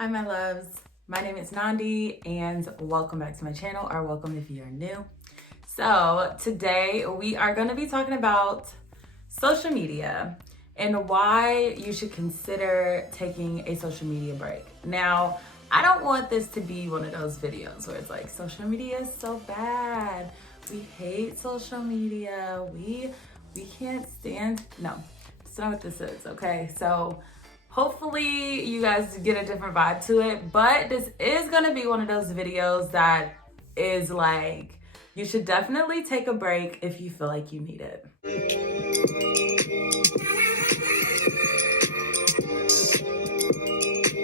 Hi my loves, my name is Nandi and welcome back to my channel, or welcome if you're new. So today we are going to be talking about social media and why you should consider taking a social media break. Now, I don't want this to be one of those videos where it's like social media is so bad. We hate social media. We can't stand. No, that's not what this is, okay? So hopefully you guys get a different vibe to it, but this is gonna be one of those videos that is like, you should definitely take a break if you feel like you need it.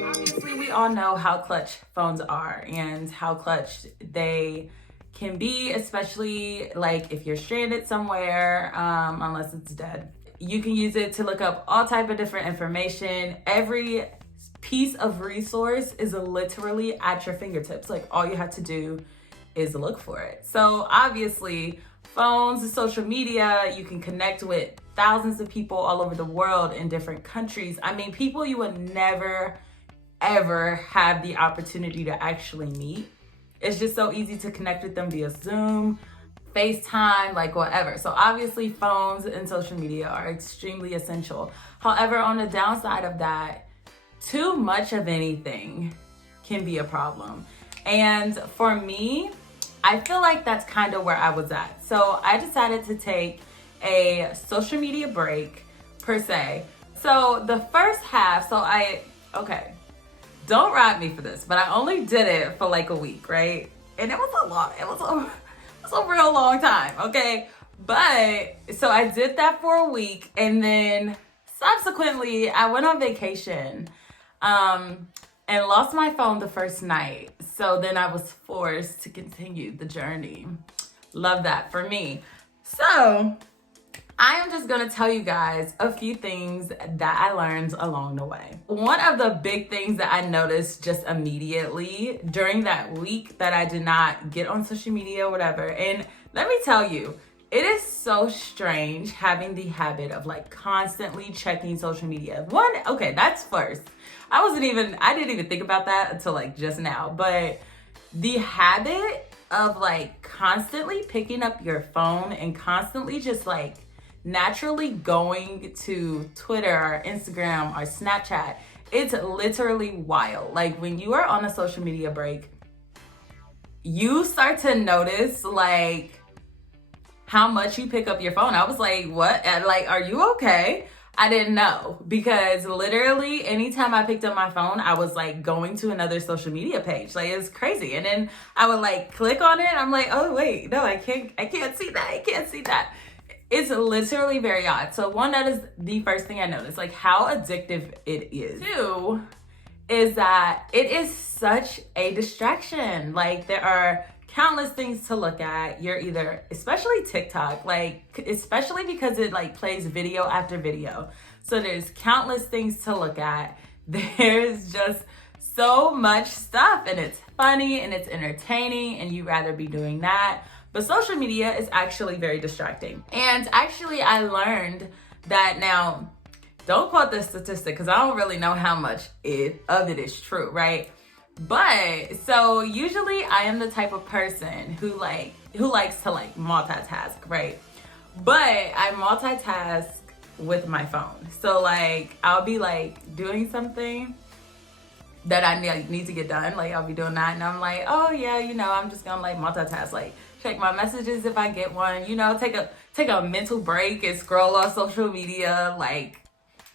Obviously, we all know how clutch phones are and how clutch they can be, especially like if you're stranded somewhere, unless it's dead. You can use it to look up all type of different information. Every piece of resource is literally at your fingertips. Like all you have to do is look for it. So obviously phones, social media, you can connect with thousands of people all over the world in different countries. I mean, people you would never ever have the opportunity to actually meet. It's just so easy to connect with them via Zoom, FaceTime, like whatever. So obviously phones and social media are extremely essential. However, on the downside of that, too much of anything can be a problem. And for me, I feel like that's kind of where I was at. So I decided to take a social media break per se. So the first half, okay, don't ride me for this, but I only did it for like a week, right? And it was a lot. It was a real long time, okay? But so I did that for a week, and then subsequently I went on vacation and lost my phone the first night. So then I was forced to continue the journey. Love that for me. So I am just gonna tell you guys a few things that I learned along the way. One of the big things that I noticed just immediately during that week that I did not get on social media or whatever, and let me tell you, it is so strange having the habit of like constantly checking social media. Okay, that's first. I didn't even think about that until like just now, but the habit of like constantly picking up your phone and constantly just like naturally going to Twitter or Instagram or Snapchat, it's literally wild. Like when you are on a social media break, you start to notice like how much you pick up your phone. I was like, what? And like, are you okay? I didn't know, because literally anytime I picked up my phone, I was like going to another social media page. Like it's crazy. And then I would like click on it. I'm like, oh wait, no, I can't see that. I can't see that. It's literally very odd. So one, that is the first thing I noticed, like how addictive it is. Two is that it is such a distraction. Like there are countless things to look at. You're either, especially TikTok, like especially because it like plays video after video. So there's countless things to look at. There's just so much stuff, and it's funny and it's entertaining, and you'd rather be doing that. But social media is actually very distracting. And actually I learned that, now don't quote this statistic because I don't really know how much of it is true, right? But so usually I am the type of person who likes to like multitask, right? But I multitask with my phone. So like I'll be like doing something that I need to get done. Like I'll be doing that and I'm like, oh yeah, I'm just gonna like multitask, like check my messages if I get one, take a mental break and scroll on social media. Like,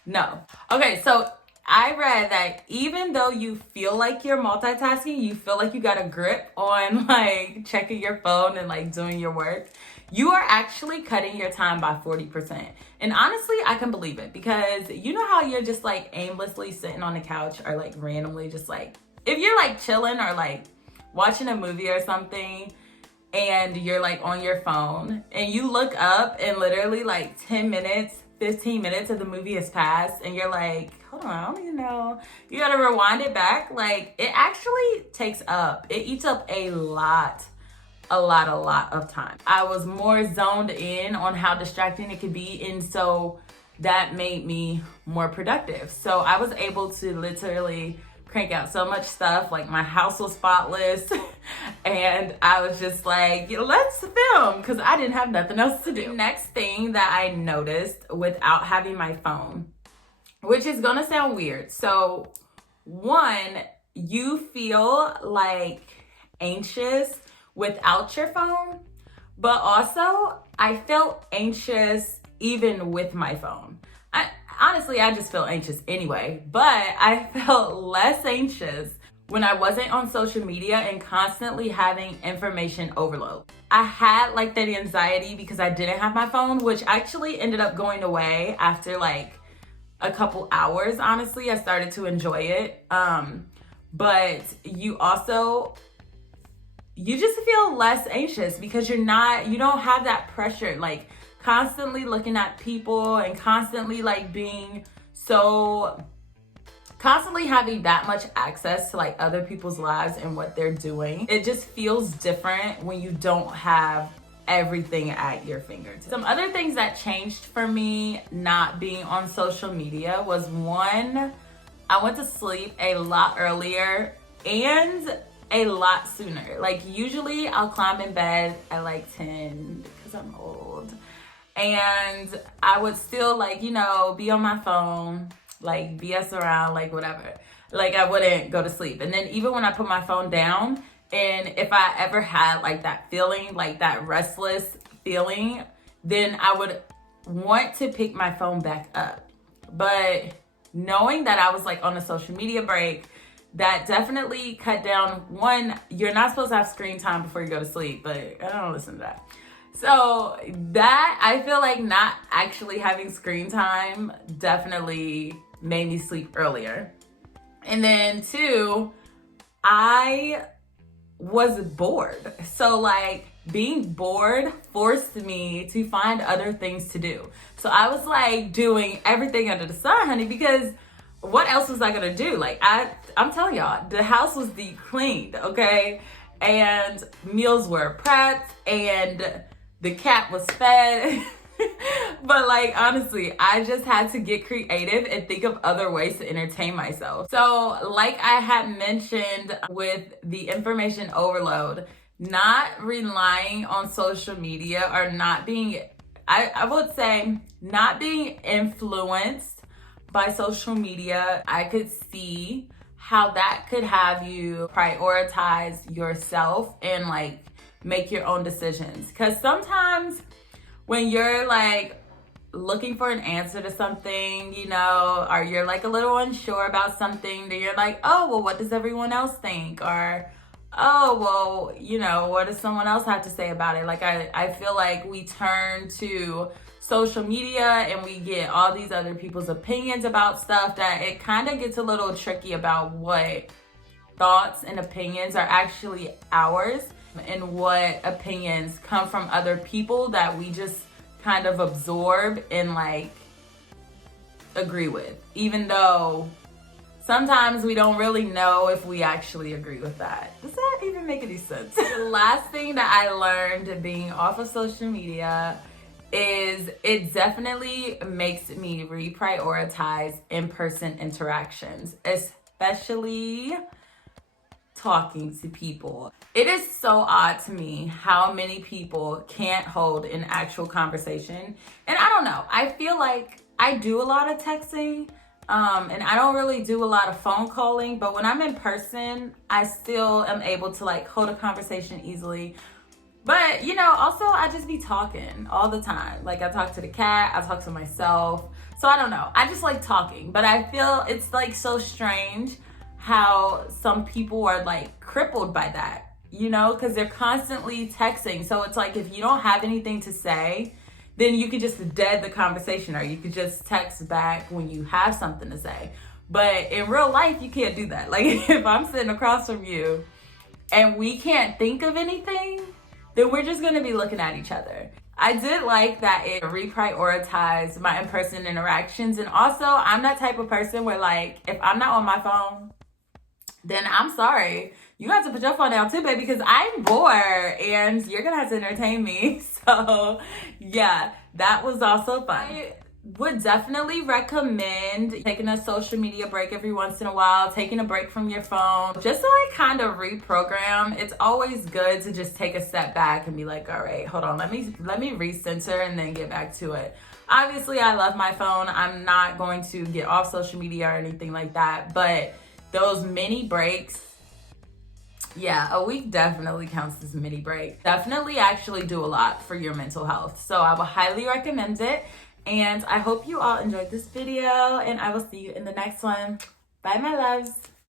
no. Okay, so I read that even though you feel like you're multitasking, you feel like you got a grip on like checking your phone and like doing your work, you are actually cutting your time by 40%. And honestly, I can believe it, because you know how you're just like aimlessly sitting on the couch or like randomly just like, if you're like chilling or like watching a movie or something and you're like on your phone and you look up and literally like 10 minutes, 15 minutes of the movie has passed and you're like, hold on, I don't even know. You gotta rewind it back. Like it actually eats up a lot of time. I was more zoned in on how distracting it could be, and so that made me more productive. So I was able to literally crank out so much stuff. Like my house was spotless and I was just like, let's film, because I didn't have nothing else to do. Next thing that I noticed without having my phone, which is gonna sound weird. So one, you feel like anxious without your phone, but also I felt anxious even with my phone. Honestly, I just feel anxious anyway, but I felt less anxious when I wasn't on social media and constantly having information overload. I had like that anxiety because I didn't have my phone, which actually ended up going away after like a couple hours. Honestly, I started to enjoy it. But you just feel less anxious because you don't have that pressure, like constantly looking at people and constantly constantly having that much access to like other people's lives and what they're doing. It just feels different when you don't have everything at your fingertips. Some other things that changed for me not being on social media was, one, I went to sleep a lot earlier and a lot sooner. Like usually I'll climb in bed at like 10 because I'm old. And I would still be on my phone, like BS around, like whatever. Like I wouldn't go to sleep. And then even when I put my phone down, and if I ever had like that feeling, like that restless feeling, then I would want to pick my phone back up. But knowing that I was like on a social media break, that definitely cut down. One, you're not supposed to have screen time before you go to sleep, but I don't listen to that. So that, I feel like not actually having screen time definitely made me sleep earlier. And then two, I was bored. So like being bored forced me to find other things to do. So I was like doing everything under the sun, honey, because what else was I gonna do? Like I'm telling y'all, the house was deep cleaned, okay? And meals were prepped and the cat was fed. But like honestly, I just had to get creative and think of other ways to entertain myself. So like I had mentioned with the information overload, not relying on social media or not being, I would say not being influenced by social media, I could see how that could have you prioritize yourself and like make your own decisions. Because sometimes when you're like looking for an answer to something, or you're like a little unsure about something, then you're like, oh, well, what does everyone else think? Or, oh, well, what does someone else have to say about it? Like, I feel like we turn to social media and we get all these other people's opinions about stuff that it kind of gets a little tricky about what thoughts and opinions are actually ours and what opinions come from other people that we just kind of absorb and like agree with, even though sometimes we don't really know if we actually agree with that. Does that even make any sense? The last thing that I learned being off of social media is it definitely makes me reprioritize in-person interactions, especially talking to people. It is so odd to me how many people can't hold an actual conversation. And I don't know, I feel like I do a lot of texting, and I don't really do a lot of phone calling, but when I'm in person, I still am able to like hold a conversation easily. But also I just be talking all the time. Like I talk to the cat, I talk to myself. So I don't know, I just like talking, but I feel it's like so strange how some people are like crippled by that, because they're constantly texting. So it's like if you don't have anything to say, then you could just dead the conversation, or you could just text back when you have something to say. But in real life, you can't do that. Like if I'm sitting across from you and we can't think of anything, then we're just gonna be looking at each other. I did like that it reprioritized my in-person interactions. And also, I'm that type of person where like, if I'm not on my phone, then I'm sorry. You have to put your phone down too, baby, because I'm bored and you're gonna have to entertain me. So yeah, that was also fun. would definitely recommend taking a social media break every once in a while, taking a break from your phone, just to like kind of reprogram. It's always good to just take a step back and be like, all right, hold on, let me recenter and then get back to it. Obviously, I love my phone. I'm not going to get off social media or anything like that, but those mini breaks, yeah, a week definitely counts as a mini break. Definitely actually do a lot for your mental health. So I would highly recommend it. And I hope you all enjoyed this video, and I will see you in the next one. Bye, my loves.